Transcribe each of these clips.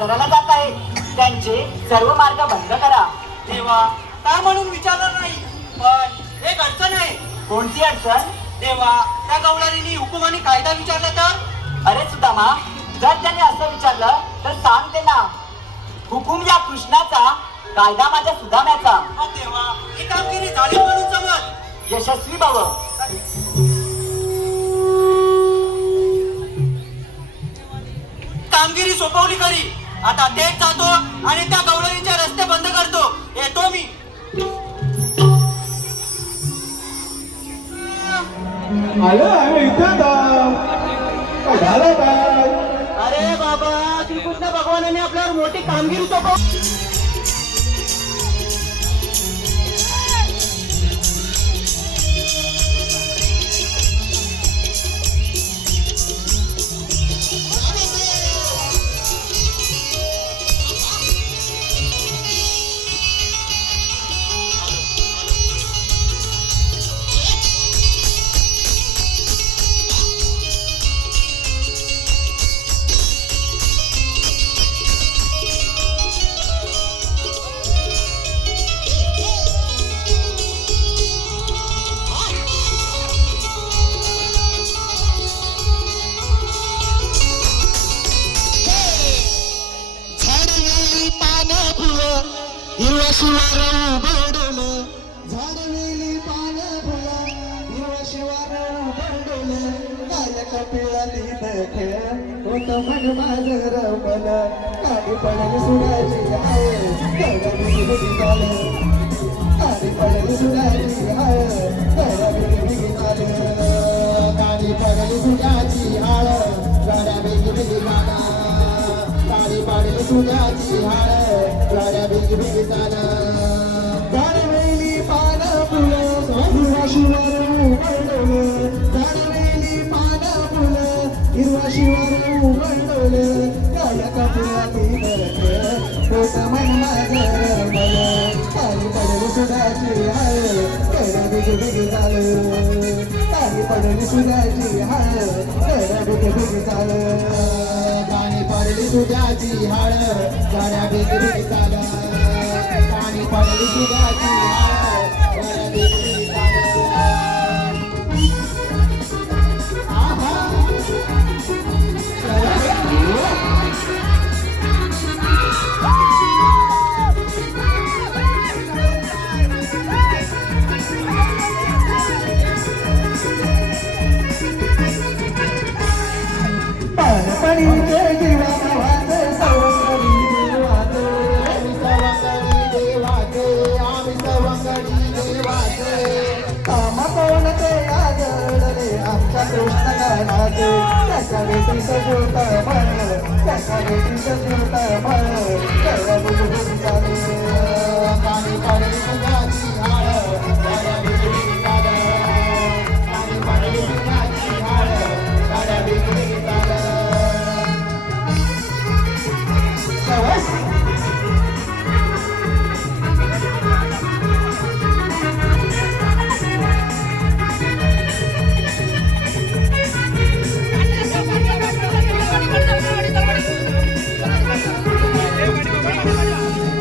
बाजाराला जात आहे त्यांचे सर्व मार्ग बंद करा. देवा काय म्हणून विचारलं नाही, पण एक अडचण आहे. कोणती अडचण? देवा त्या गवळणींनी हुकूम आणि कायदा विचारला तर? अरे सुदामा, जर त्याने असं विचारलं तर सांग ते ना, हुकूम या कृष्णाचा, कायदा माझ्या सुदाम्याचा. हा देवा ही कामगिरी झाली म्हणून समज. यशस्वी भव. कामगिरी सोपवली खरी. आता तेच जातो आणि त्या गवळणीचे रस्ते बंद करतो. येतो मी. आलं इथं काय झालं काय? अरे बाबा श्रीकृष्ण भगवानाने आपल्यावर मोठी कामगिरी सोपवली. हिरवा शिवार उबडलं, झाडवेली पानं फुलं, हिरवा शिवार उबडलं, गायक पिळाली खेळ होत मन माझं रमलं, काळी पडली सुराची हाय गडबडी बिगी झालं, काळी पडली सुराची हाय गडबडी बिगी झालं, काळी पडली सुराची हाळ गाड्या बिगी बिगी झाला, काळी पडली सुराची हाळ गाड्या बिगी बिगी झाला, गाडवेली पानं फुलं हिरवा शिवार उबडलं, गाडवेली पानं फुलं हिरवा शिवार उबडलं, गायक पिळाली खेळ होत मन माझं रमलं, काळी पडली सुराची हाळ गड्या बिगी बिगी झालं, काळी पडली सुराची हाळ गड्या बिगी बिगी झालं, काळी पडली सुराची हाळ गड्या बिगी बिगी झालं, काळी पडली सुराची हाळ गड्या बिगी बिगी झालं. आहा पाणपणीचे जीवा भावात सवंगडी देवात, आम्ही सवंगडी देवात, आम्ही सवंगडी देवात, काम कोण ते आजडले आमच्या कृष्ण गाण्यात, त्याच्या बेटी सजूत म्हण, त्याच्या बेटी सजूत म्हण, तेव्हा बुजबुज चालू, काळी पडली सुगाची हाळ गाड्या बिगी झालं, काळी पडली सुगाची हाळ गाड्या बिगी झालं.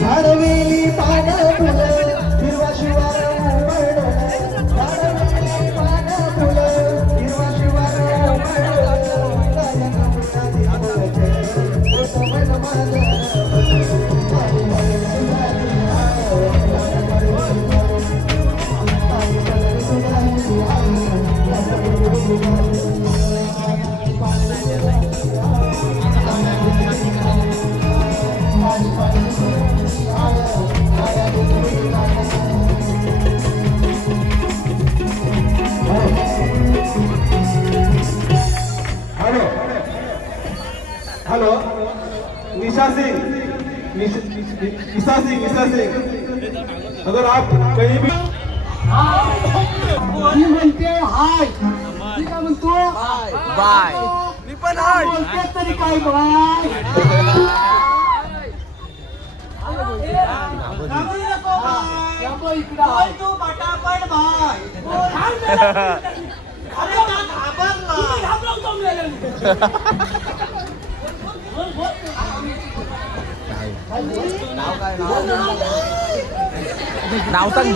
झाडवेली पानं फुलं हिरवा शिवार उबडलं, झाडवेली पानं फुलं हिरवा शिवार उबडलं, गायक पिळाली खेळ होत मन माझं रमलं, काळी पडली सुराची हाळ काळी पडली सुराची हाळ गड्या बिगी बिगी झालं, काळी पडली सुराची हाळ गड्या बिगी बिगी झालं, काळी पडली सुराची हाळ गड्या बिगी बिगी झालं. हेलो हेलो निशा सिंह, ईसा सिंह, अगर आप कहीं भी मी म्हणते हाय, मी काय म्हणतो बाय, मी पण हाय. बोलते तरी काय बाय, बोल तू पटापट भाई. अरे का घाबरला? नाव सांग.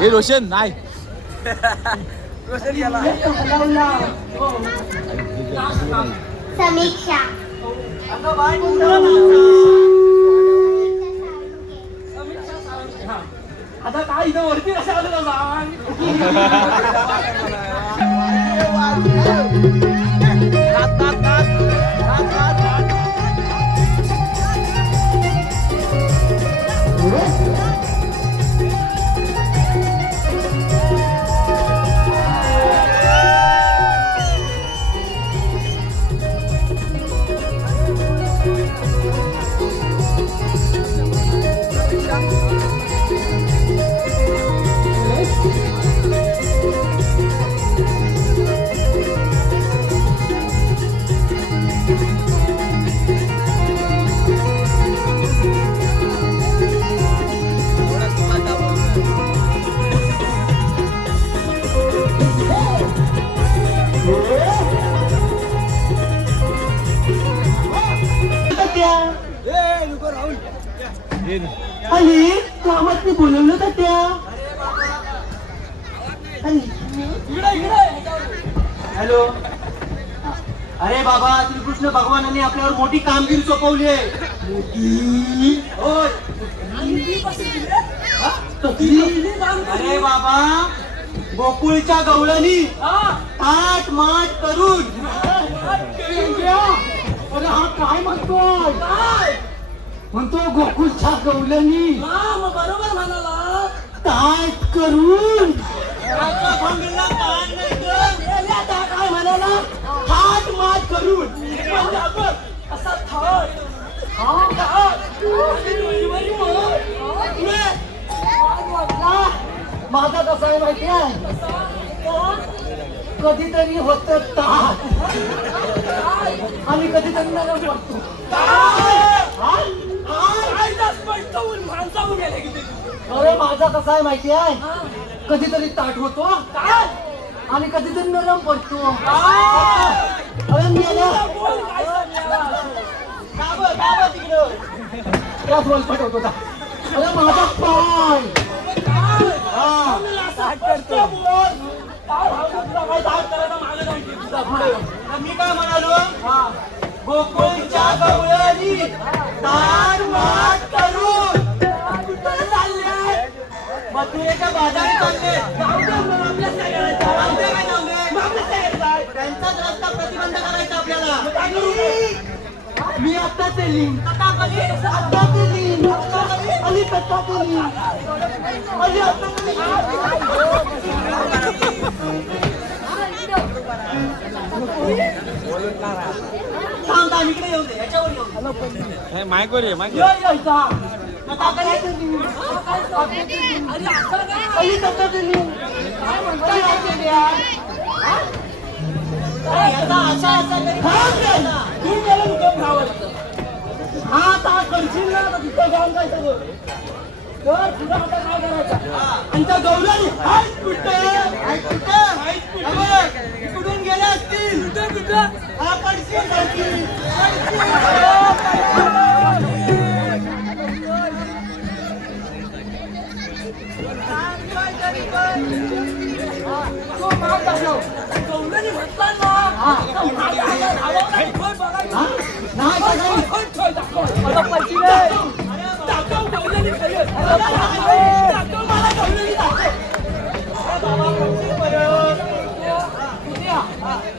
हे रोशन नाही. समीक्षा आता काय इथं वरती कसं आलं अरे कामात बोलवलं का त्या हॅलो. अरे बाबा श्रीकृष्ण भगवानांनी आपल्यावर मोठी कामगिरी सोपवली आहे. होय. अरे बाबा गोकुळच्या गवळणी ताट माट करून. अरे हा काय म्हणतोय? म्हणतो गोकुळच्या गवळणी बरोबर म्हणाला ताट करून. काय म्हणाला? हात मात करून. असा थाट माझा कसा आहे माहिती आहे? कधीतरी होत ताट आणि कधीतरी नरम पडतो. अरे माझा कसा आहे माहिती आहे? कधीतरी ताट होतो आणि कधीतरी नरम पडतो. अरे त्याच वलपट होत होता. अरे माझा पाय मी काय म्हणालो? गोकुळच्या गवळणी ताट माट करून. मग तू एका बाजारात चालले. त्यांचाच रस्ता प्रतिबंध करायचा आपल्याला. मी आता केली आता केली आणि कथा केली आणि आता थांब इकडे येऊ दे. याच्यावर येऊ मायकोर आहे मायकोर. कुठून गेले असतील?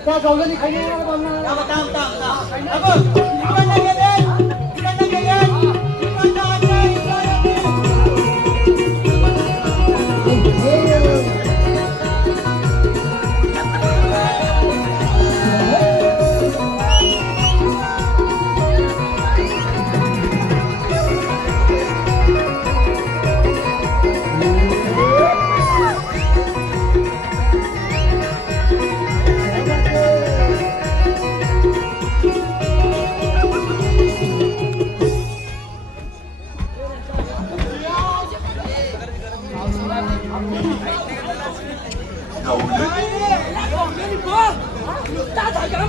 त्या गवळणी खाली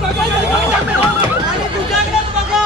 आणि तुझ्याकडेच बघा.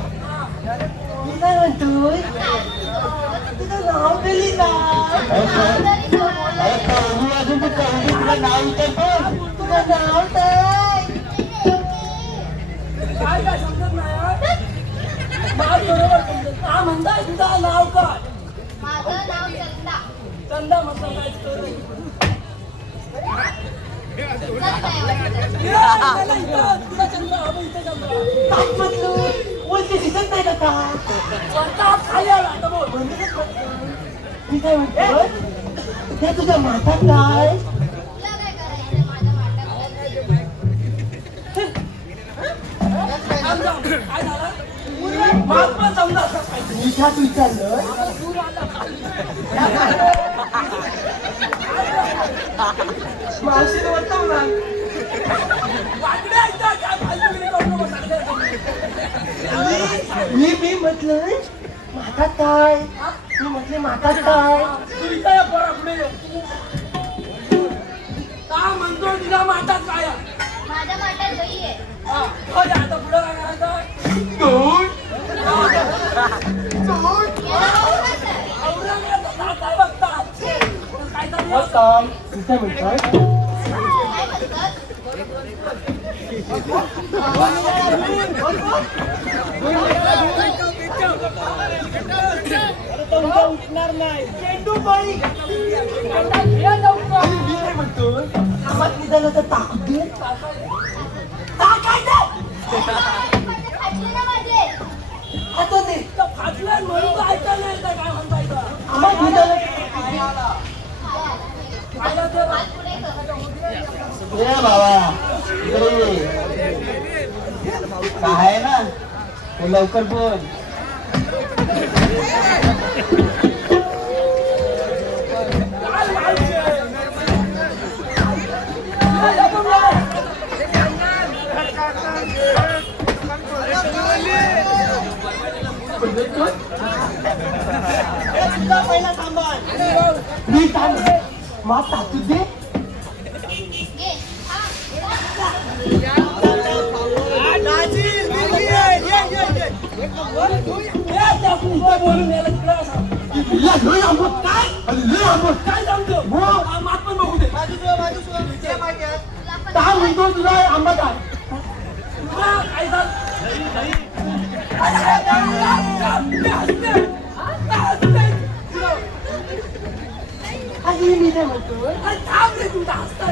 मी काय म्हणतोय तुझं नाव दिली का अजून तुझं नाव विचारतो तुझं नाव काय काय समजत नाही बरोबर समजत का म्हणताय तुझं नाव काय माझं नाव चंदा. चंदा म्हटलं काय story? तुला चंदा हवं इथे चंदा काय म्हटलं बोलते दिसत नाही का स्वतः खाली आला आता बोल मी काय म्हणतो हे तुझ्या माथ्यात काय तुला काय करायचं माझ्या वाट्यात? काय झालं महात्मा समजा विचार विचारलं मावशीने म्हणतो ना मी म्हटलं मातात काय मी म्हटले मातात काय का म्हणतो तुझ्या मातात काय माझ्या वाट्यात दही आहे. आता पुढं काय करायचं दूध काय बघतात काय म्हणतात काय म्हणतात? उठणार नाही चेंडू बाई म्हणतो आम्हाला निघालं तर ताकद दे फाटले ना माझे. आता ते फाटलं म्हणून तर ऐकायला नाही येतं काय म्हणता आम्हाला निघालं हात पुढे कर. ए बाबा काय ना लवकर बोल पहिला सांभाळ मी सांग मा तातू दे घे. काय सांगतो मात पण बघू दे काय म्हणतो तुझा आंबा काय काय मी नाही म्हणतो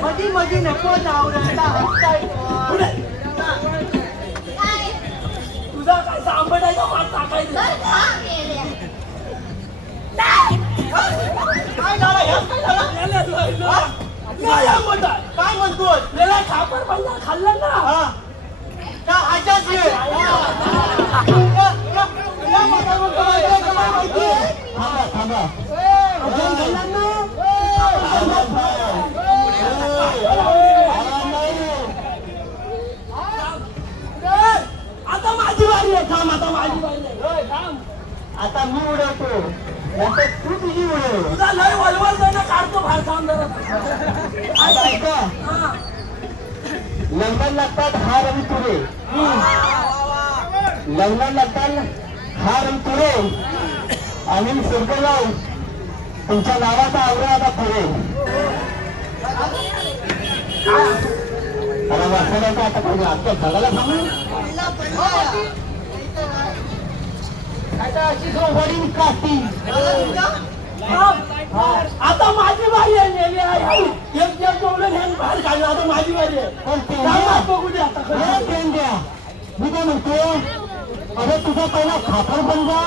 मधी मधी नको जावरायला हसताय काय? तुझा काय आंबटायचा मात टाकायचं कर खा केल्या. काय झालं काय म्हणतो त्याला खापर बनला खाल्ला ना का आजाच आता माझी बारी आहे थांब आता माझी बारी आहे थांब आता मी उडवतो नंतर तू तुझी उडव. तुझा लय वलवल जाणं काढतो बाहेर थांब जरा. आता ऐका हा. लग्नाला लागतात हार आणि तुरे. लग्नाला लागतात हार आणि तुरे आणि सुरकलाव तुमच्या नावाचा आवरा आता पुरे. अरे वाचण्याचा आता पाहिजे आजच्या जगाला सांगू. आता अशी वडील काठी. आता माझी बारी आहे नेहमी आहे. एक टोवलं घ्या बाहेर काढलं. आता माझी बारी आहे. पण ते सांगा बघू दे आता. हे पेन द्या. मी काय म्हणतो अरे तुझा पहिला खापर बन जा.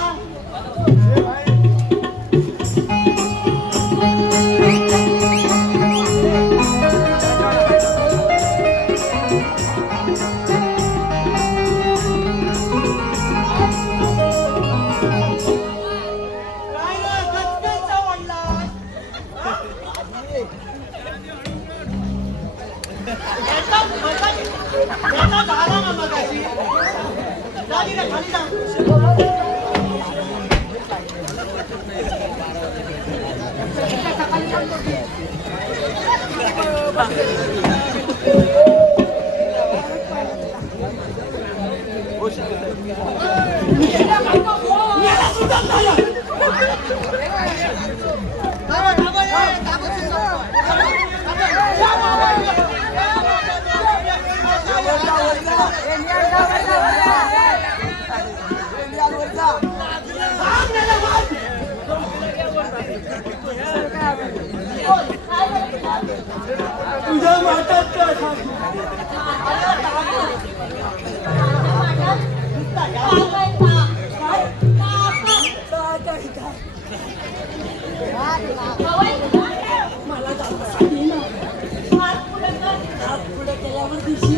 तुझ्या वाटत काय मला जाण्यासाठी ना हात पुढे केल्यावर दिशी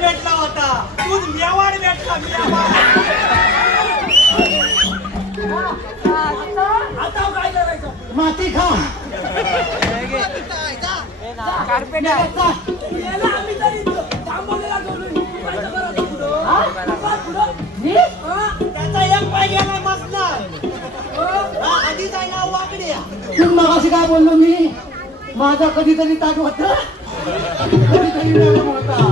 भेटला होता तू मेवाड भेटला आता काय करायचं माती खा. याला आम्ही तरी थांबवलेला करून त्याचा एक पाय गेला मसणार आधी जायला वाकडे. मगाशी काय बोललो मी माझा कधीतरी ताट होत कधीतरी मॅडम होता.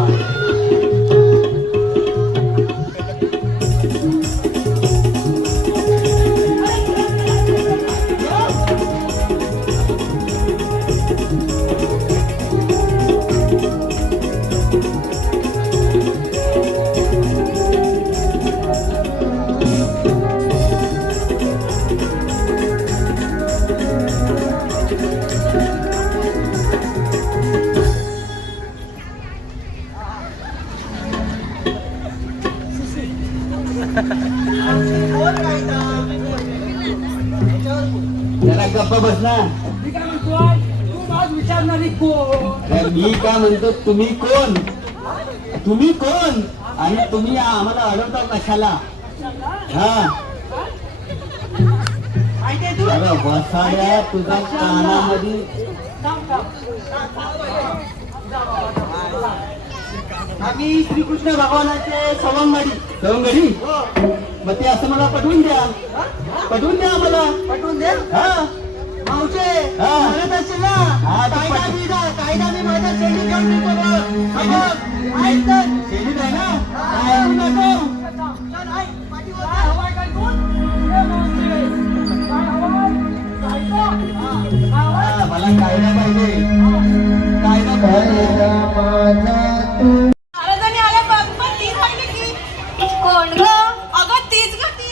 जरा गप्पा बस ना. मी काय म्हणतोय तू माझ विचारणारी कोण मी काय म्हणतो तुम्ही कोण. तुम्ही कोण आणि तुम्ही आम्हाला अडवता कशाला. हा अरे बसाड्या तुझ्या कानामध्ये. आम्ही श्रीकृष्ण भगवानाचे सवंगडी मग ते असं मला पटवून द्या. पटवून द्या आम्हाला. पटवून द्या. हा मावशे म्हणत असेल ना कायदा मी माझ्या शेळी घेऊन शेळीत आहे ना ऐकू नको. मला कायदा पाहिजे. कायदा पाहिजे कोण ग अगं तीच ग ती.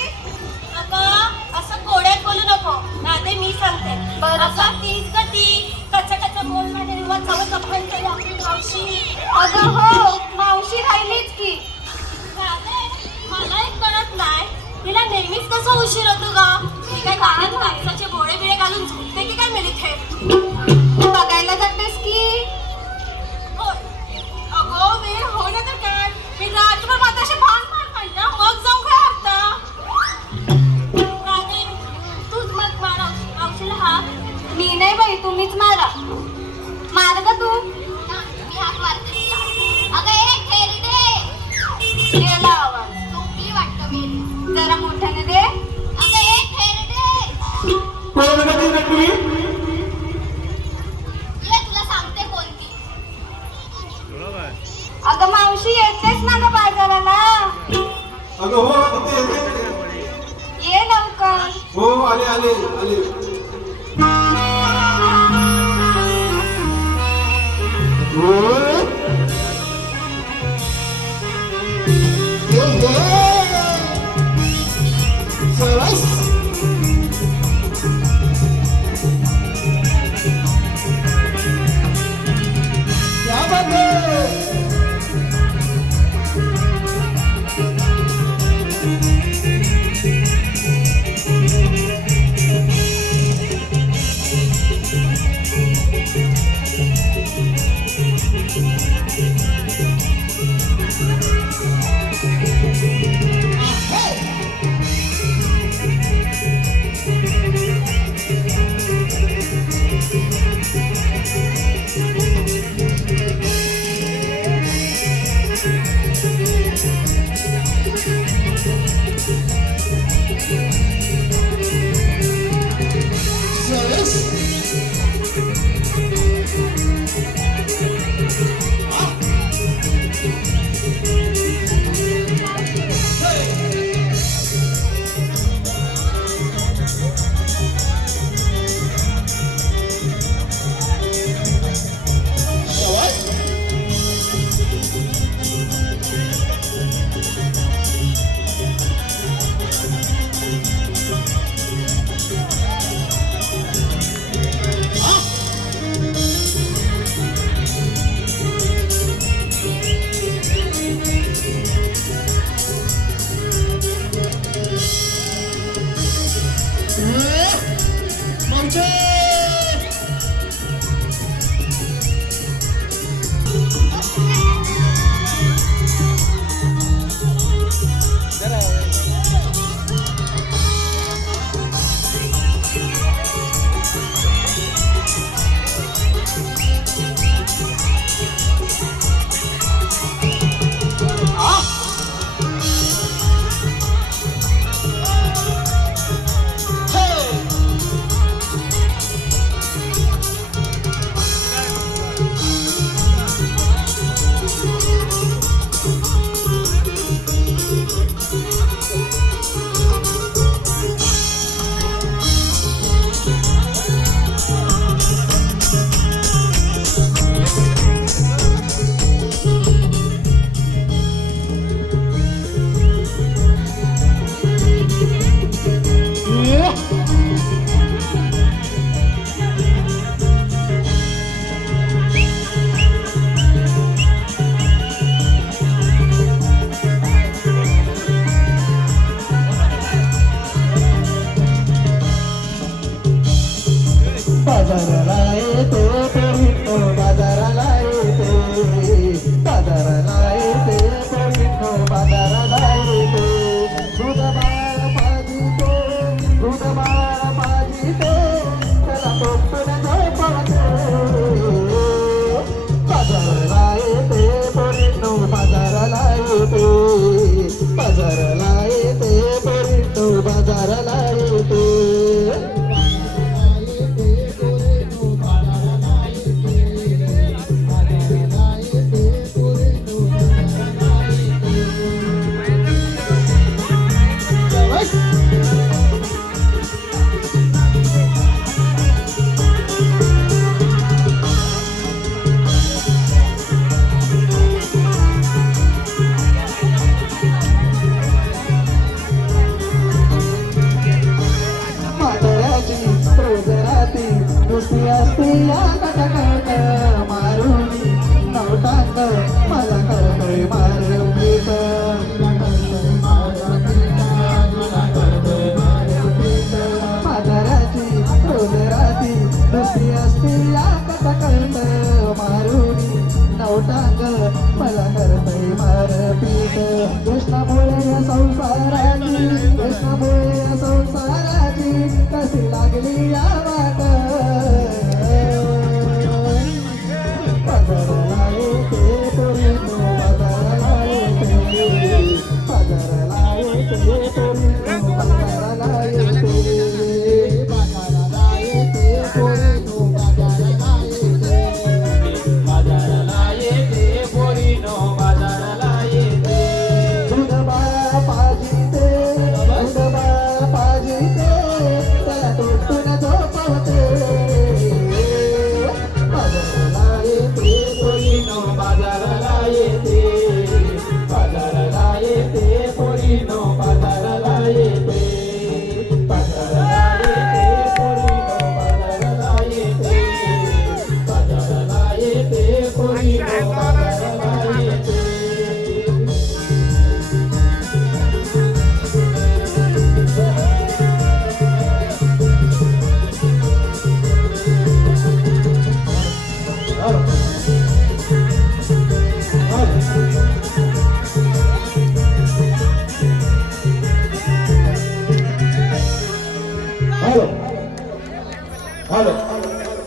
अगं असं कोड्यात बोलू नको नाते मी सांगते. अगं तीच ग ती कच्चा बोलणारे चवच अपमान केली आपली मावशी. अगं हो मावशी राहिलीच की. मला एक कळत नाही तिला नेहमीच कसं उशीर होतो ग. ती काय कानात कापसाचे बोळे बिळे घालून झोपते की काय मेली थे. बघायला जातेस की मी नाही बाई, तुम्हीच मारा. मार ग तू. मी हाक मारते तिला. अगं ए खेरडे. गेला आवाज. झोपली वाटतं मी. जरा मोठ्याने दे. अगं ए खेरडे. कोण गती नटवी? ये तुला सांगते कोणती. अगं मावशी येतेस ना ग बाजाराला. अगं हो तिथे येते. ये लवकर. हो आले आले आले. बाजाराला येते पोरीनो बाजाराला येते बाजाराला येते पोरीनो बाजाराला येते दूध बाळ पाजिते दूध बाळ पाजिते त्याला कोकण झोपवते बाजाराला येते पोरीनो बाजाराला येते बाजाराला येते पोरीनो बाजाराला येते नुसती असते या कटकट मारुनी नवटांग मला करतोय मारपीट माधराची रोज राती नुसती असते या कटकट मारुनी नवटांग मला करतोय मारपीट कृष्णामुळे संसाराची कृष्णामुळे संसाराची कशी लागली या वाट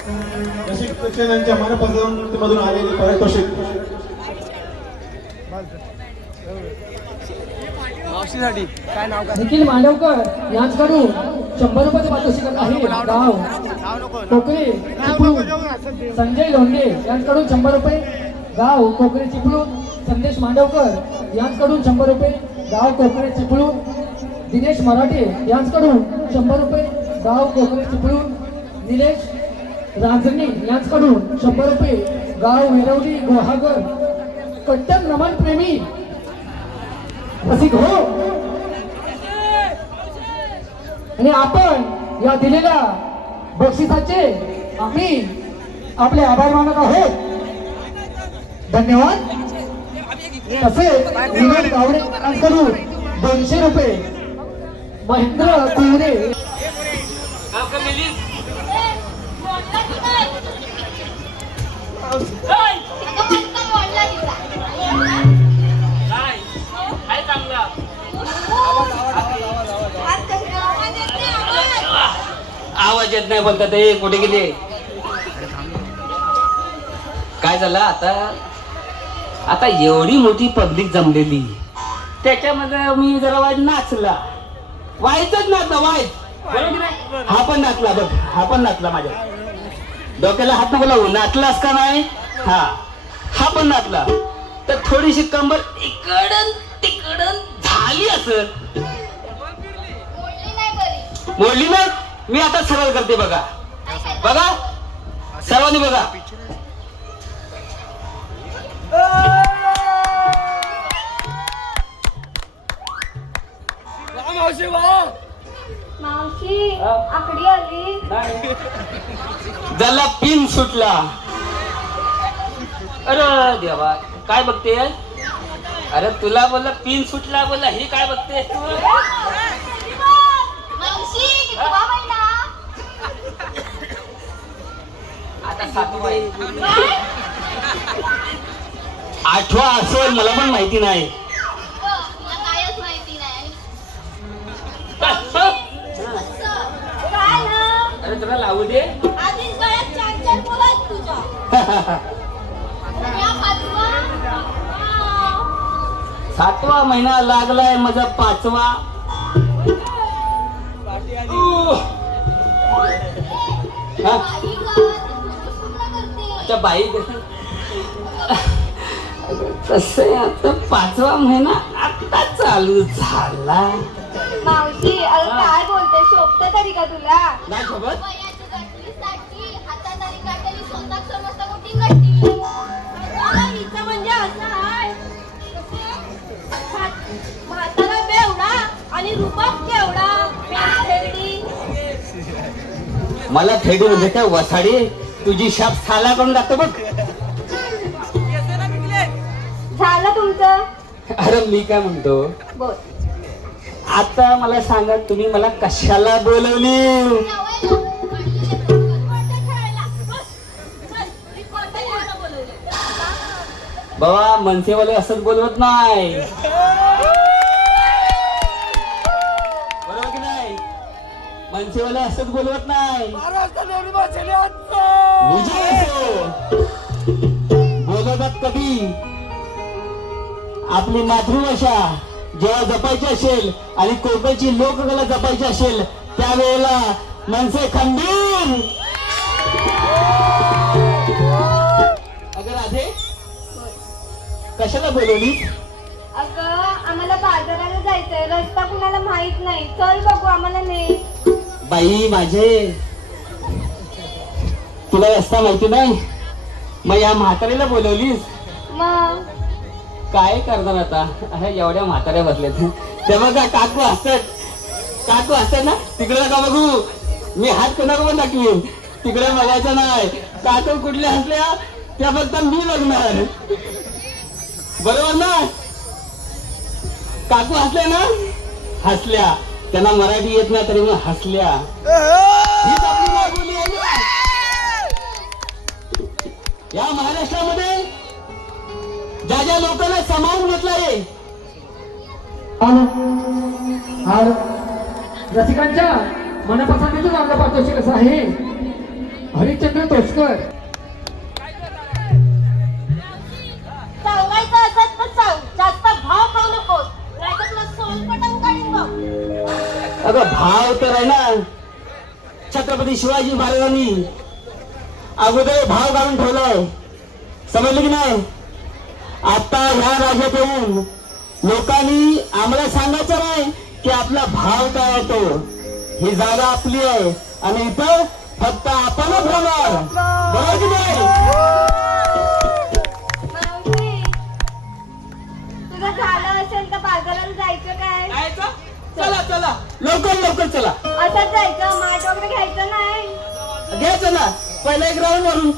रसिक प्रेक्षकांच्या मनपसंतीमधून आलेले पारितोषिक मावशीसाठी काय नाव काय निखिल मांडवकर यांच्याकडून 100 रुपयाचे पारितोषिक आहे. गाव कोकरे चिपळूण संजय लोंढे यांच्याकडून 100 रुपये. गाव कोकरे चिपळूण संदेश मांडवकर यांच्याकडून 100 रुपये. गाव कोकरे चिपळूण दिनेश मराठे यांच्याकडून 100 रुपये. गाव कोकरे चिपळूण निलेश रांजणी यांच्याकडून 100 रुपये. गाव वेरवली गुहागर कट्टर नमन प्रेमी रसिक हो. आणि आपण या दिलेल्या बक्षिसाचे आम्ही आपले आभार मानत आहोत. धन्यवाद. तसेच विनोद गावडे यांच्याकडून 200 रुपये. महेंद्र कुवरे आवाज येत नाही बोलतात ते कुठे गेले काय झालं आता एवढी मोठी पब्लिक जमलेली त्याच्यामध्ये मी जरा वाईट नाचला वाईटच नाचला वाईट बरोबर की नाही? हा पण नाचला बघ हा पण नाचला माझ्या डोक्याला हात नको लावू नाचलास का नाही हा पण नाचला तर थोडीशी कंबर इकडं तिकडं झाली असं मोडली नाही मी आता सरळ करते बघा बघा सर्वांनी बघा मावशी आकडी आली. ज्याला पिन सुटला अरे देवा काय बघते अरे तुला बोलला पिन सुटला बोलला ही काय बघते तू मावशी कितवा महिना? आता 7वा आहे. 8वा असेल मला पण माहिती नाही मला कायच माहिती नाही. काय ना अरे तुला लावू दे आधीच गळ्यात 4 मुलं आहेत तुझ्या. या 7वा महिना लागलाय माझा 5वा अच्छा बाई तसं आता 5वा महिना आता चालू झाला मावशी अरे काय बोलते शोभत तरी का तुला? नाही सोबत म्हणजे असं आहे म्हातारा बेवडा आणि रूपात केवढा मला थेडी म्हणजे काय वसाडी तुझी शाप साला करून टाकतो बघ झालं तुमचं. अरे मी काय म्हणतो बोल. आता मला सांगा तुम्ही मला कशाला बोलवली बाबा मनसेवाले असंच बोलवत नाही बरोबर की नाही मनसेवाले असंच बोलवत नाही बोलवतात कधी आपली मातृभाषा जेव्हा जपायची असेल आणि कोकणची लोककला जपायची असेल त्यावेळेला मनसे खंबीर अगर आधे कशाला बोलवली अगं आम्हाला बाजाराला जायचंय रस्ता कुणाला माहित नाही चल बघू आम्हाला नाही. बाई माझे तुला रस्ता माहिती नाही मग या म्हातारीला बोलवलीस मग काय करणार आता अरे एवढ्या म्हाताऱ्या बसल्यात तेव्हा का काकू असतात ना तिकडे नका बघू मी हात कोणाला पण दाखवीन तिकडे बघायचं नाही काकू कुठल्या हसल्या त्या फक्त मी बघणार बरोबर ना काकू हसल्या ना हसल्या त्यांना मराठी येत नाही तरी मग हसल्या हीच आपली मायबोली आहे ना. या महाराष्ट्रामध्ये ज्या लोकांना सामावून घेतलंय रसिकांच्या मनपसंतीतून आपलं पारितोषिक असं आहे हरिश्चंद्र तोसकर. सांगायचं असत तर सांग, जास्त भाव खाऊ नकोस, नाहीतर तुला सोलपटन काढीन बघ. अगं भाव तर आहे ना, छत्रपती शिवाजी महाराजांनी अगोदर भाव काढून ठेवलाय, समजलं की नाही. आता ह्या राज्यात येऊन लोकांनी आम्हाला सांगायचं नाही की आपला भाव काय आहे तो. ही जागा आपली आहे आणि इथं फक्त आपणच राहणार, बरोबर की नाही. मावशी, तुझं झालं असेल तर बाजाराला जायचं काय? जायचं? चला चला लवकर लवकर चला. असंच जायचं, माठ वगैरे घ्यायचं नाही. घ्यायचं ना, पहिला एक राऊंड मारून.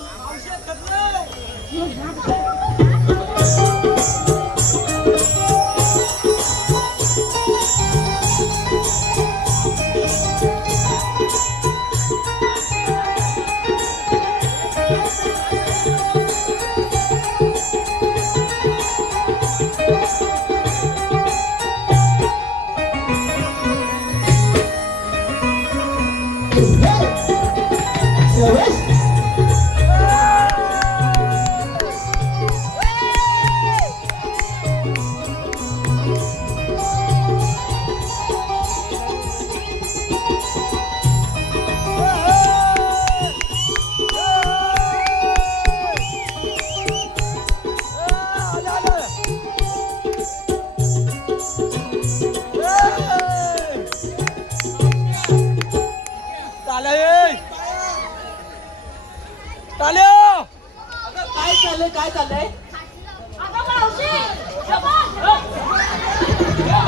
काय चाललंय काय चाललंय? अगं मावशी,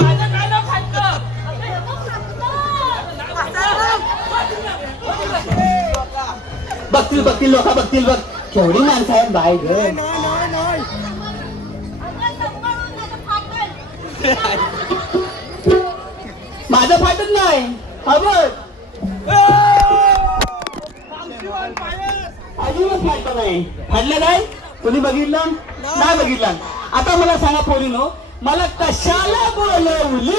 माझं काय नाव फाटलं? बघतील बघतील लोक बघतील बघ, केवढी माणसं आहेत बाय ग. माझं फाटत नाही, हा बघ अजिबात फाटलं नाही. फाटलं काय तुम्ही बघितलं नाही बघितलं. आता मला सांगा पोरीनो, मला कशाला बोलवली?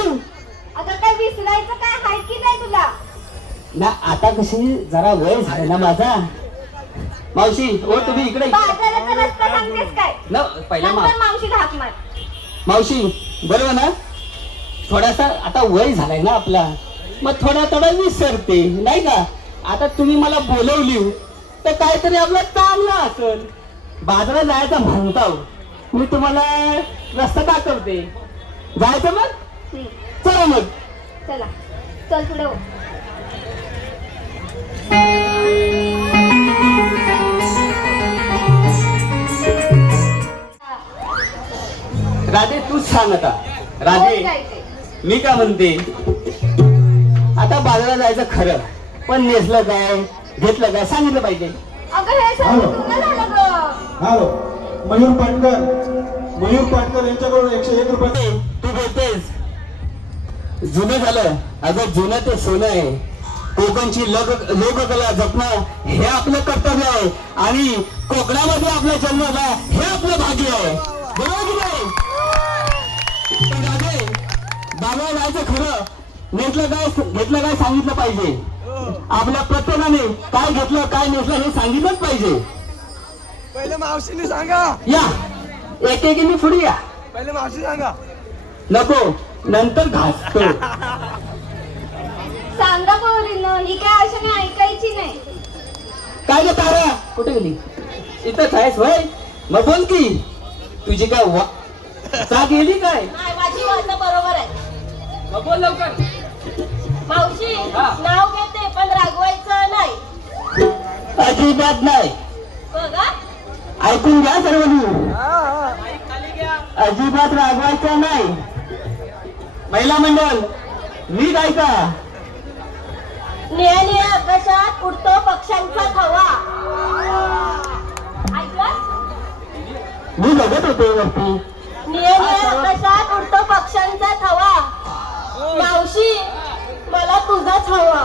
अगं काय विसरायचं काय हाय की नाही तुला? ना आता कशी जरा वय झालं ना माझा. मावशी ओ तुम्ही इकडे बाजाराचा रस्ता सांगतेस काय? न पहिला नंतर मावशी हाक मार. मावशी बरोबर ना, थोडासा आता वय झालाय ना आपला, मग थोडा थोडा विसरते नाही का. आता तुम्ही मला बोलवली तर काहीतरी आपलं चांगलं असेल. बाजारात जायचं म्हणताव, मी तुम्हाला रस्ता दाखवते, जायचं मग. चला मग. चला चल पुढे हो. राधे तूच सांग आता. कोण राधे जायचंय? मी काय म्हणते, आता बाजारात जायचं खरं, पण नेसलं काय घेतलं काय सांगितलं पाहिजे. अगं हे सगळं तुला झालं गं. हॅलो, मयूर पाटकर यांच्याकडून 101 रुपये. तू बोलतेस जुनं झालं. अगं जुनं ते सोनं आहे. कोकणची लोककला जपणं हे आपलं कर्तव्य आहे आणि कोकणामध्ये आपला जन्म झाला हे आपलं भाग्य आहे, बरोबर की नाही. पण राधे, बाबा जायचं खरं, नेसलं काय घेतलं काय सांगितलं पाहिजे. आपल्या प्रत्येकाने काय घेतलं काय नेसलं हे सांगितलंच पाहिजे. पहिले मावशीने सांगा. या एकेकीने पुढे या. पहिले मावशी सांगा. नको नंतर घासतो. सांगा पोरींनो, ही काय अशा नाही ऐकायची नाही. काय ग तारा कुठे गेली? इथंच आहेस वय, मग बोल की. तुझी काय चा गेली काय? नाही, माझी वाचा बरोबर आहे. मग बोल लवकर. मावशी हा. नाव घेते पण रागवायचं नाही. अजिबात नाही. बघा ऐकून घ्या सर्वांनी, अजिबात रागवायचं नाही. महिला मंडळ नीट ऐका. निळ्या निळ्या आकाशात उडतो पक्ष्यांचा थवा. ऐकलं? मी बघत होते वरती. निळ्या निळ्या आकाशात उडतो पक्ष्यांचा थवा. मावशी मला तुझाच हवा.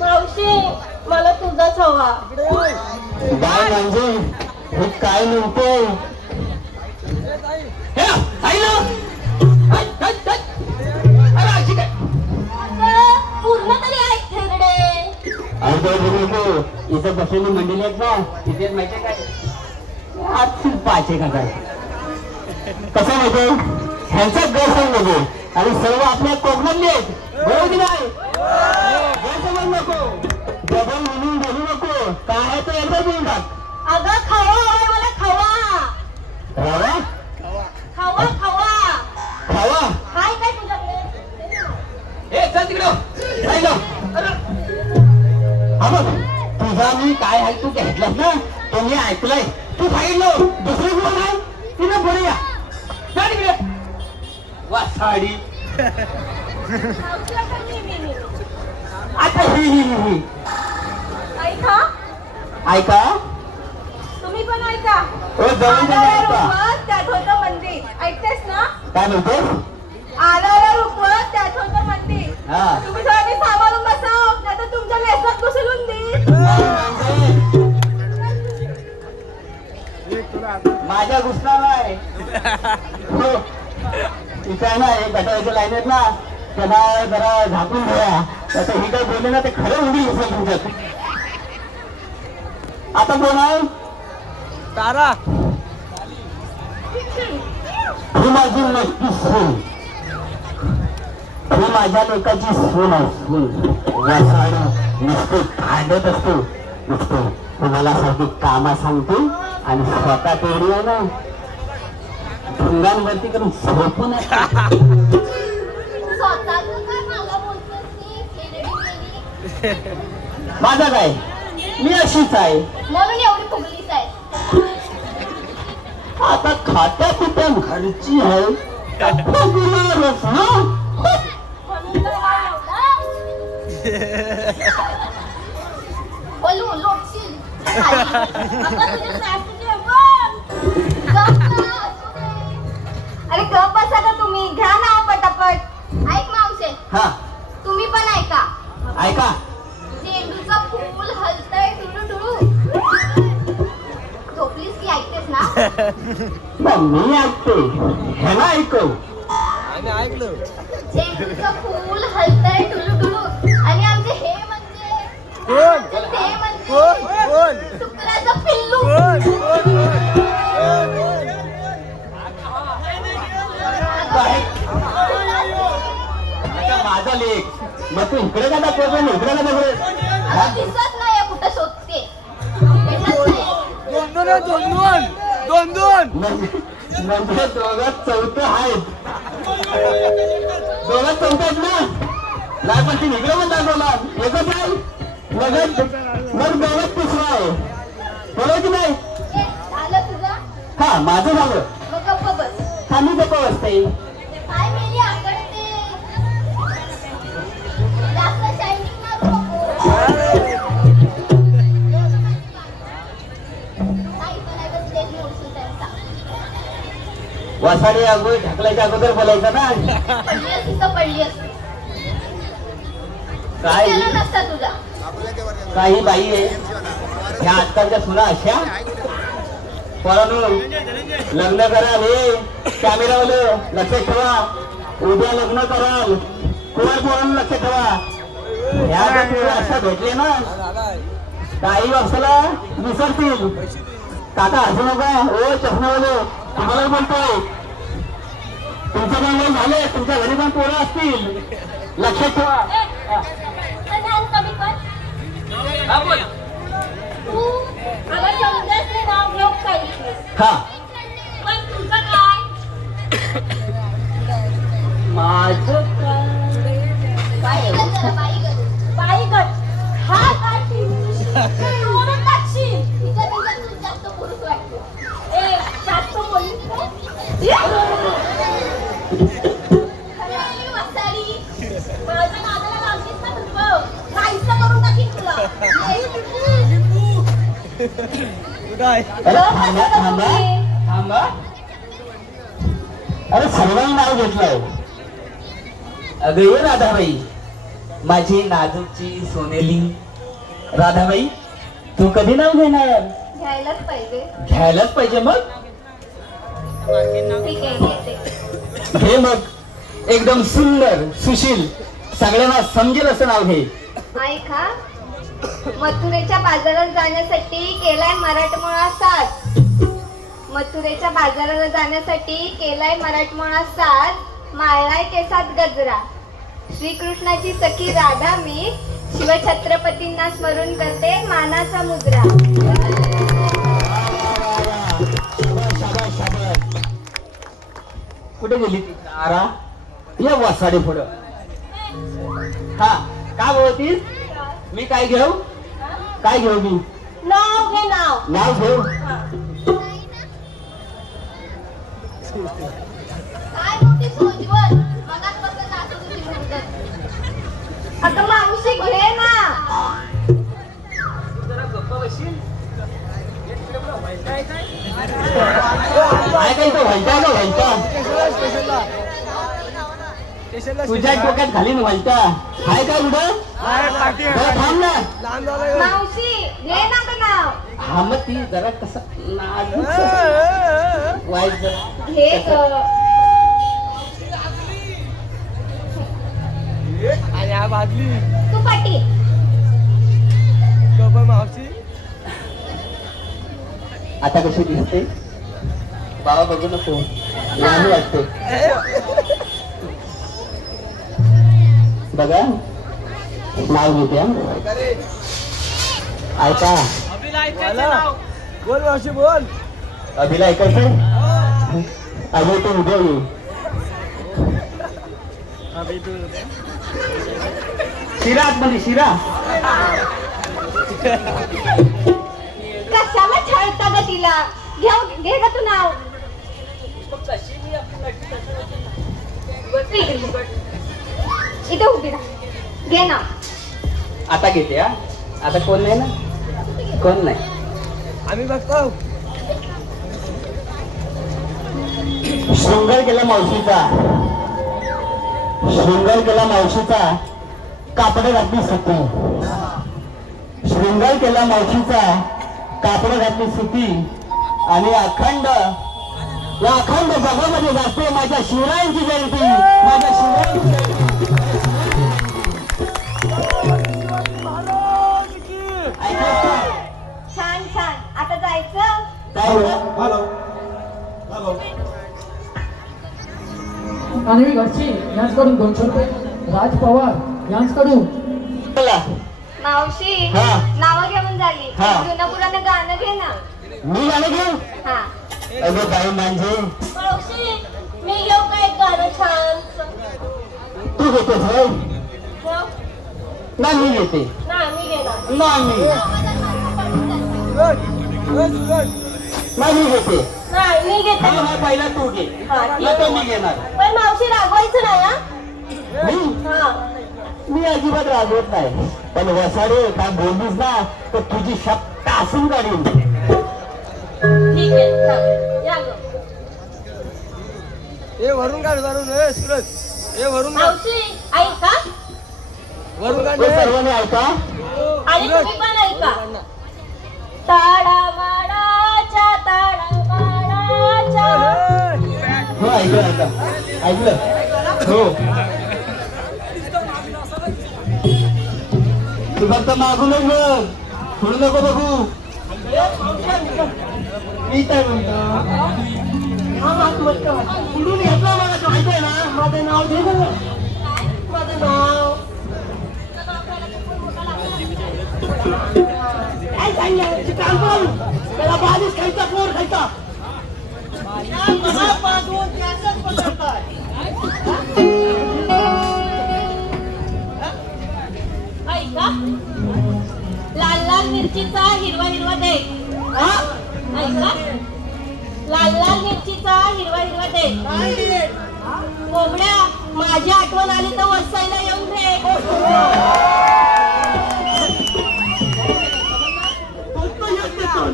मावशी मला तुझाच हवा. बाय म्हणजे हे काय म्हणतोय? पूर्ण गोळ बोलू नको. इथं बसलेली मंडळी आहेत ना, तिथे माहितीये काय आज पाचे का काय कसं माहितीये ह्यांचा गैरसमज नको आणि सर्व आपल्या कोकणातले आहेत. बरोबर की नाही? गैरसमज नको, डबल म्हणून बोलू नको. काय आहे तर एकदा बोलून टाक. अगं खवा हवाय मला, खवा रवा खवा खवा खावा. काय काय तुझ्याकडे? ए चल तिकडं राहिलो. हा बघ तुझा मी काय आहे तू घेतलास ना तो मी ऐकलंय. तू सांगितलं दुसरं कोण आहे तिने बोलूया. जा तिकडे वासाडी. आता ही ऐका ऐका तुम्ही पण ऐका. ओ जवळ जाऊन ऐका. रुपवत त्यात होतं मंदिर, ऐकतेस ना? काय म्हणतो? आला रुपवत त्यात होतं मंदिर. हा तुम्ही सगळ्यांनी सांभाळून बसाव, नाही तर तुमच्या लेसात घुसळून देईल. माझ्या घुसणार नाही. हो तिथे आहे ना एक गटाच्या लाईन आहेत ना त्यांना जरा झाकून घ्या. आता ही काय बोलले ना ते खरं उडी घुसलं तुमच्यात. आता बोलाय तारा ही माझी नक्की सून. ही माझ्या लोकांची सून आहे. सून वासाड नुसतं भांडत असतो नुसतं तुम्हाला सारखी कामा सांगतो आणि स्वतः तेवढी आहे ना ढुंगांवरती करून झोपून असते. स्वतःचं काय मला बोलतोस की केलेली केली? माझं काय मी अशीच आहे. म्हणून एवढी फुगलीच आहे. आता खात्या कुठ्या घरची आहे फुगणारच ना. म्हणून तर काय एवढं? बोलू लोटशील. अगं तुझे सासूचे बघ. गप्प ना, असू दे. अरे गप्प बसा का तुम्ही, घ्या ना पटापट. ऐक मावशे हा तुम्ही पण ऐका. ऐका झेंडूचं फूल हलतंय टुडू टुडू. झोपलीस की ऐकतेस ना? मग मी ऐकते ह्याला ऐकव. आम्ही ऐकलं. झेंडूचं फूल हलतंय टुडू टुडू आणि आमचे हे म्हणजे कोण? ते म्हणजे कोण कोण शुक्राचं पिल्लू. कोण कोण काय? आता माझा लेख मग तू इकडे का दाखवतो इकडे का दाखवतो? आता दिसत नाही कुठं शोधते. भेटत नाही. दोन दोन आहे, दोन दोन दोन दोन म्हणजे दोघात चौथं आहेत. दोघात चौथं आहेत ना. नाही पण ती इकडे पण दाखवला एकच आहे मग दोघात तिसरा आहे. बरोबर की नाही? ए, झालं तुझं? हा माझं झालं. मग गप्प बस. हा मी गप्प बसते. काय मेली आकडते. जास्त शायनिंग मारू नको. नाही पण आहे बस तेच मोडशील त्यांचा. वासाडी अगोदर ढकलायच्या अगोदर बोलायचं ना. पडली असती तर पडली असती. काय केला नसता तुझा. काही बाई आहे ह्या आजकालच्या सुना अशा परंतु लग्न कराल हे कॅमेरावालं लक्षात ठेवा. उद्या लग्न कराल कोण कोण लक्षात ठेवा. ह्या जर पोरं अशा भेटले ना काही वर्षाला विसरतील. काका हसू नका. ओ चष्मावाले तुम्हाला बोलतोय. तुमचं पण वय झाले तुमच्या घरी पण पोरं असतील लक्षात ठेवा. ध्यान कमी कर. तू मला समजायचं नाव घेऊ काही. हा पण तुझं काय? माझं बाईगत जरा बाईगत. बाईगत. हा काय तोडून टाकशील. तिच्यापेक्षा तू जास्त पुरुष वाटतो. ए जास्त बोललीस काय? अरे वासाडी. माझ्या नादाला लागलीस ना तुझं. काहीच करून टाकीन तुला. काय अरे थांबा थांबा थांबा. अरे सर्वांनी नाव घेतलंय. अगं ये राधाबाई माझी नाजूकची सोनेली राधाबाई तू कधी नाव घेणार? घ्यायलाच पाहिजे. घ्यायलाच पाहिजे. मग ठीक आहे घेते. घे मग एकदम सुंदर सुशील सगळ्यांना समजेल असं नाव घे. ऐका मथुरेच्या बाजारात जाण्यासाठी केलाय मराठमोळा साज. मथुरेच्या बाजाराला जाण्यासाठी केलाय मराठमोळा साज. माळलाय केसात गजरा. श्रीकृष्णाची सखी राधा मी शिवछत्रपतींना स्मरून करते मानाचा मुद्रा. कुठे गेली ती तारा? ये वासाडे पुढं. हा काय बोलतीस? मी काय घेऊ? काय घेऊ मी? नाव घे नाव. नाव घेऊ? काय मोठी सोजवळ मगाचपासून नाचत होती मुद्दत. अगं मावशी घे ना. काय काय तो व्हायचा का व्हायचा? तुझ्या डोक्यात घाली ना व्हायचा. हाय काय उडं? थांब ना. मावशी घे ना गं नाव. हा मग ती जरा कसं नाजूक व्हायचं. घे ग. आणि हा बादली तू पाटी. गप्पा मावशी. आता कशी दिसते? बाबा बघू नको. लहान वाटते. बघा नाव घेते हा. ऐका बोल मावशी बोल. अभिला ऐकायचं? अभि तो उद्या येऊ. शिरा आतमध्ये शिरा. कशाला छळता ग तिला. घे ग तू नाव. इथे उभी राहा. घे नाव. आता घेते हा. आता कोण नाही ना? कोण नाही. आम्ही बघतो. शृंगार केला मावशीचा. शृंगार केला मावशीचा. कापड घातली सुती. शृंगार केला मावशीचा. कापड घातली सुती. आणि अखंड या अखंड जगामध्ये जाते माझ्या शिवरायांची जयंती. माझ्या शिवरायांची जयंती. छान छान. आता जायचं. काय बरं? हॅलो हॅलो आणि घरची यांच्याकडून 200 रुपये. राज पवार यांच्याकडून. बोला. मावशी हा. नावं घेऊन झाली. हा. जुनं पुरानं गाणं घे ना. मी गाणं घेऊ? हा. अगं बाई म्हणजे मावशी मी घेऊ काय गाणं छान. तू घेतेस होय? हो? नाही मी घेते. नाही मी घेणार. नाही नाही मी घेते. नाही मी घेते. हा हा पहिला तू घे. हा, ठीक नंतर आहे. मी घेणार. पण मावशी रागवायचं नाही हा. मी हा. मी अजिबात रागवत नाही. पण वसाडे काय बोललीस ना तर तुझी शब्द असून काढीन. ठीक आहे. हा. या गं. ए वरून काढ वरून. ए सुरज ए वरून काढ. मावशी ऐका. वरून काढ. हे सर्वांनी ऐका. आणि तुम्ही पण ऐका. ताडावाडाच्या ताडावाडाच्या. हो ऐकलं ऐका. ऐकलं हो. तू फक्त मागूनच बघ. पुढे नको बघू. मी काय म्हणतो? हा हात मस्त पुढून घेतला मला तो माहिती आहे ना. माझं नाव दे बरं. माझं नाव काय सांगितलं? कालपाल त्याला बालीस खायचा पोर खायचा. मनापासून त्याचंच पकडताय. ऐका. लाल लाल मिरचीचा हिरवा हिरवा देठ. हा? ऐका. लाल लाल मिरचीचा हिरवा हिरवा देठ. काय दिले? कोंबड्या माझी आठवण आली तर वसायला येऊन भेट. फक्त येत देतो.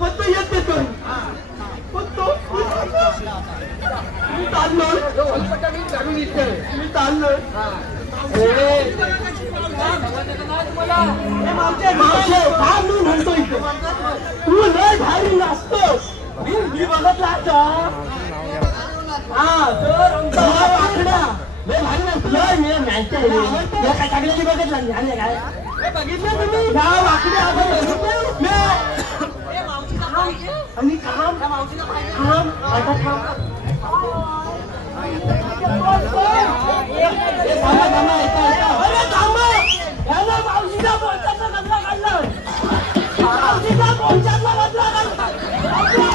फक्त येत देतो. फक्त मी चाललो. मी चाललो. मावशे काय मी म्हणतो इथे. तू लय भारी नाचतोस. मी बघतला आता. हा तर आमचा हा आकडा लय भारी वाटतं. लय मी मॅच आहे. आवडतं? काय सगळ्यांनी बघितलं नाही आणि काय हे बघितलं तुम्ही? गाव आखरी आपण बघितलं. आणि काम काम आता काम अरे थांबा याला मावशीचा पोलच्याचा गजरा काढला मावशीचा पोलच्याचा गजरा काढला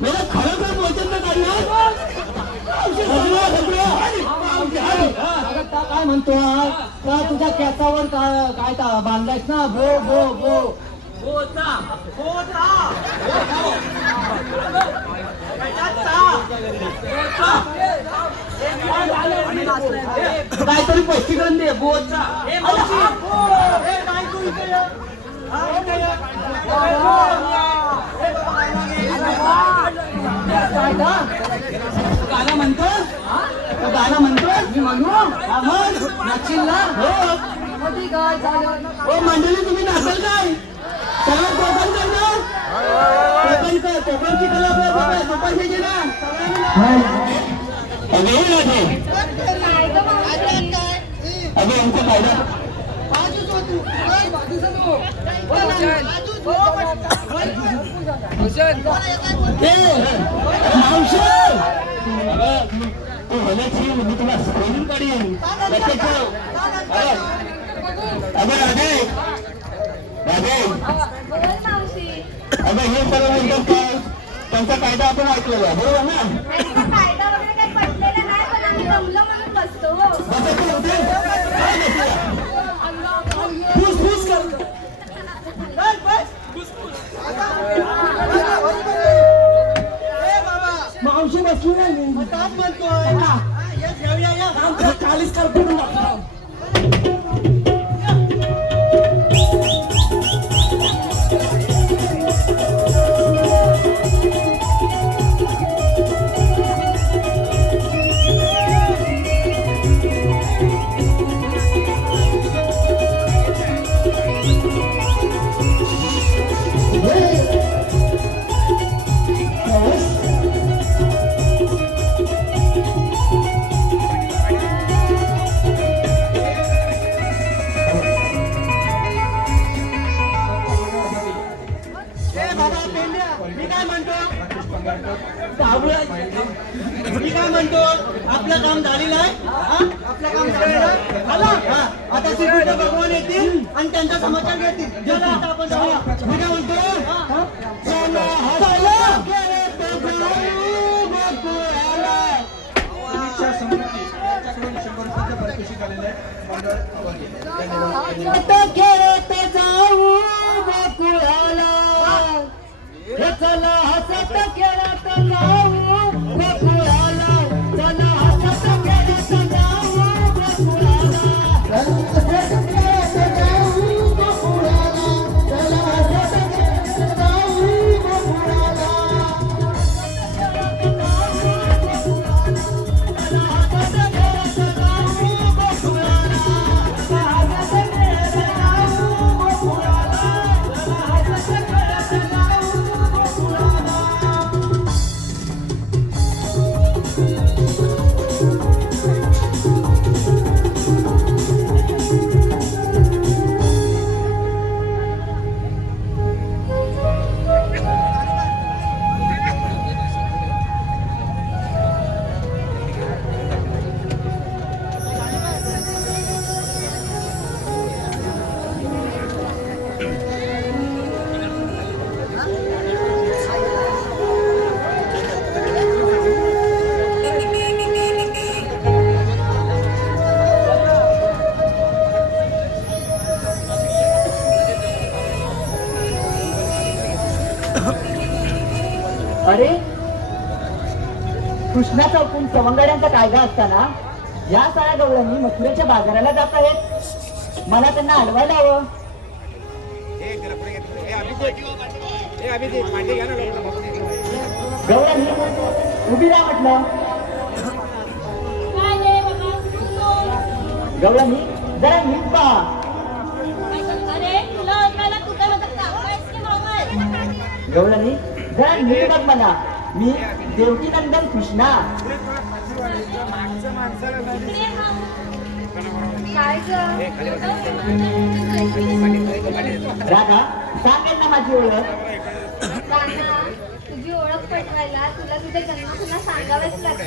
मला खरोखर पोलच्याचा काढला काय म्हणतो का तुझ्या केसावर काय बांधलायस ना भो भो भो काहीतरी स्पष्टीकरण दे बोचा. गाणं म्हणतो गाणं म्हणतो मी म्हणू नाचशील ना हो कधी काय झालं हो मंडळी तुम्ही नाचाल काय सगळं कोकण करणार कोकणची कला आपल्या सोपायची ना अगे आमचा फायदा तू होण्याची मी तुला सोडून काढीन लक्षात ठेव. अगं राधे राधे बोल मावशी. अगं हे सर्व म्हणतात काय त्यांचा कायदा आपण ऐकलेला आहे बरोबर ना. त्यांचा कायदा वगैरे काही पटलेला नाही पण आम्ही जमलो म्हणून बसतो हो. बसायचं होते काय नसेल. फुसफुस करतो मावशी बसली नाही म्हणतोय कालीच करतो मी काय म्हणतो आपलं काम झालेलं आहे आपलं काम झालेलं आहे आता श्रीकृष्ण भगवान येतील आणि त्यांचा समाचार घेतील चला आता आपण जाऊया मी काय म्हणतो परीक्षा समिती यांच्याकडून 100 रुपयाचं पारितोषिक आलेलं आहे. मंडळ धन्यवाद. खेळत जाऊ गोकुळाला हे चला हसत खेळत जाऊ गोकुळाला चला हसत खेळत जाऊ गोकुळाला अरे कृष्णाचा हुकूम सवंगड्यांचा कायदा असताना या साऱ्या गवळ्यांनी मथुरेच्या बाजाराला जात आहेत मला त्यांना हलवायला हवं गवळ्यांनी उभी राहा म्हटलं काय रे बाबा तू कोण? गवळ्यांनी जरा नीट पहा अरे तुला ऐकायला कुठे म्हणतात का? आहेस की मावळ? गवळ्यांनी जरा नीट बघ मला, मी देवकी नंदन कृष्णा. काय ग राधा सांगेल ना माझी ओळख. राणा, तुझी ओळख पटवायला तुला तुझा जन्म पुन्हा सांगावेच लागते.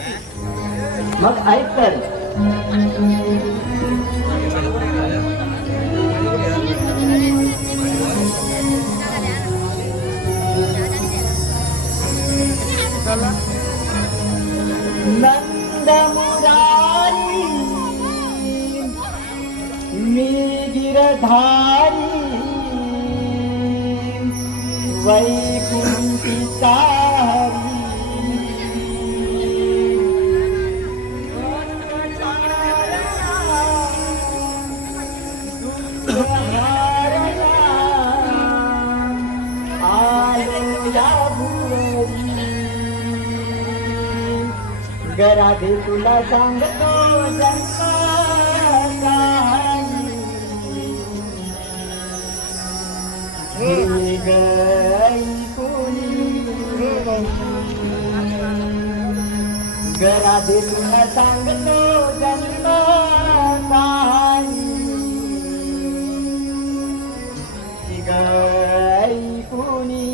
मग ऐक तर. नंद मुरारी मी गिरधारी वैकुंठी तारी. गराधे तुला सांगतो जन्म गई कोणी. गराधे तुला सांगतो जन्म गई कोणी.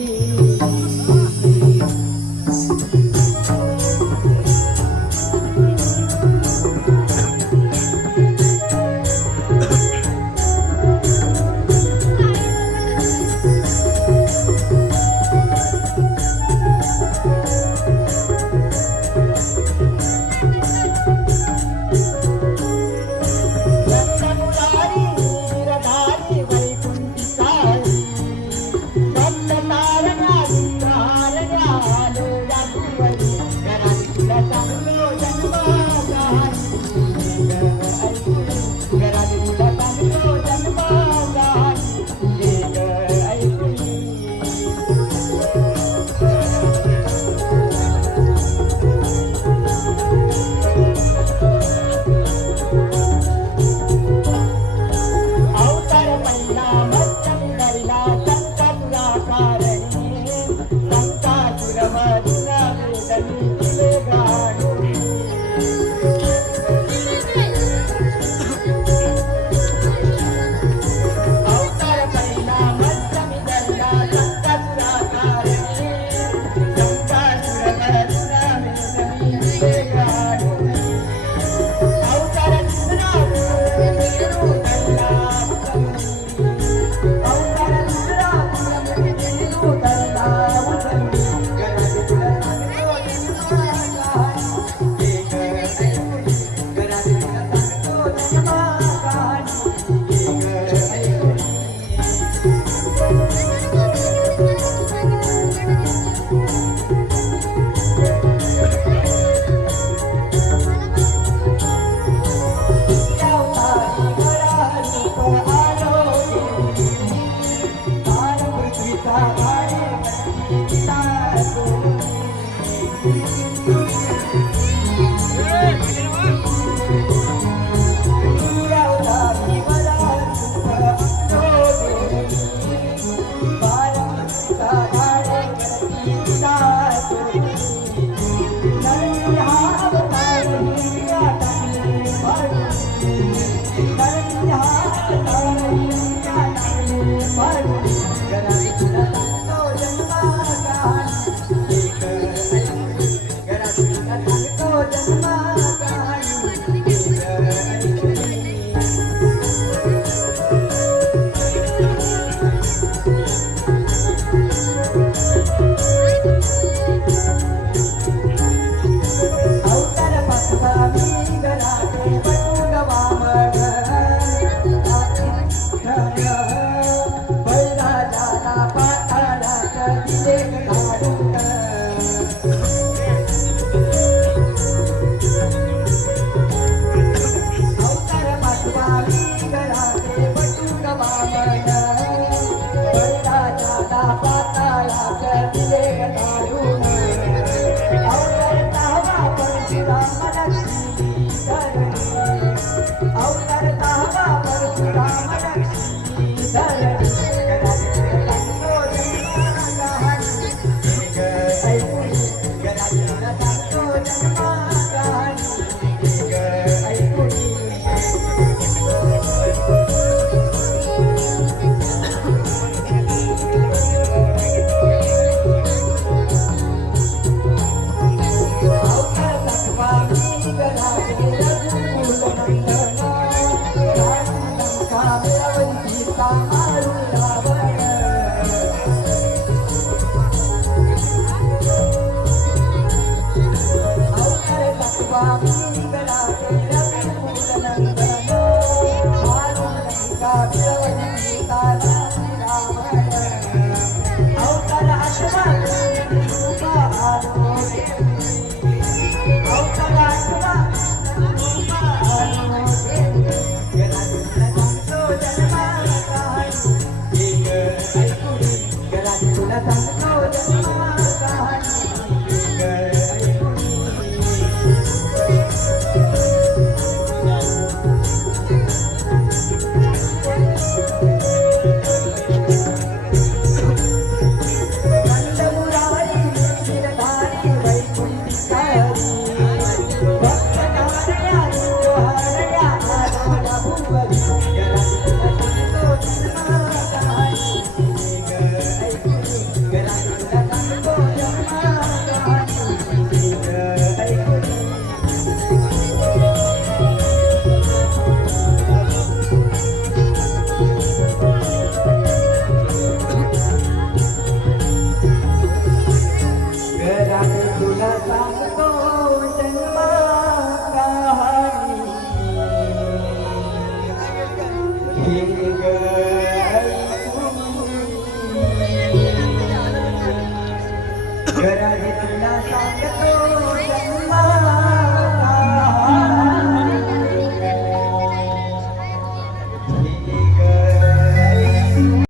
बाबा